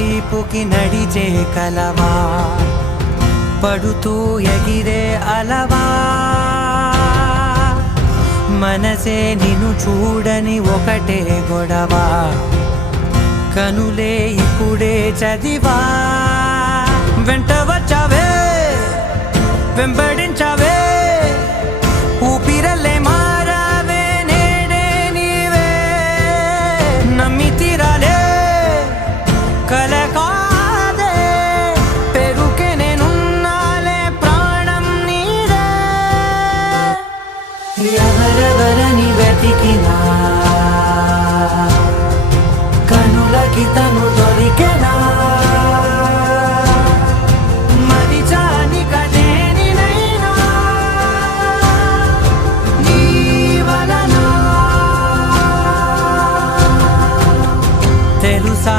వైపుకి నడిచే కలవా, పడుతూ ఎగిరే అలవా, మనసే నిన్ను చూడని ఒకటే గొడవ, కనులే ఇప్పుడే చదివా. వెంట వచ్చావే వెంబడించావే, ఊపిరల్లే మారావే నేడే నీవే, నమ్మి తీరాలే కల కాదే, పెరుకే నేనున్నాలే ప్రాణం నీదే. ఎవరెవరని వెతికినా కనులకి తను దొరికే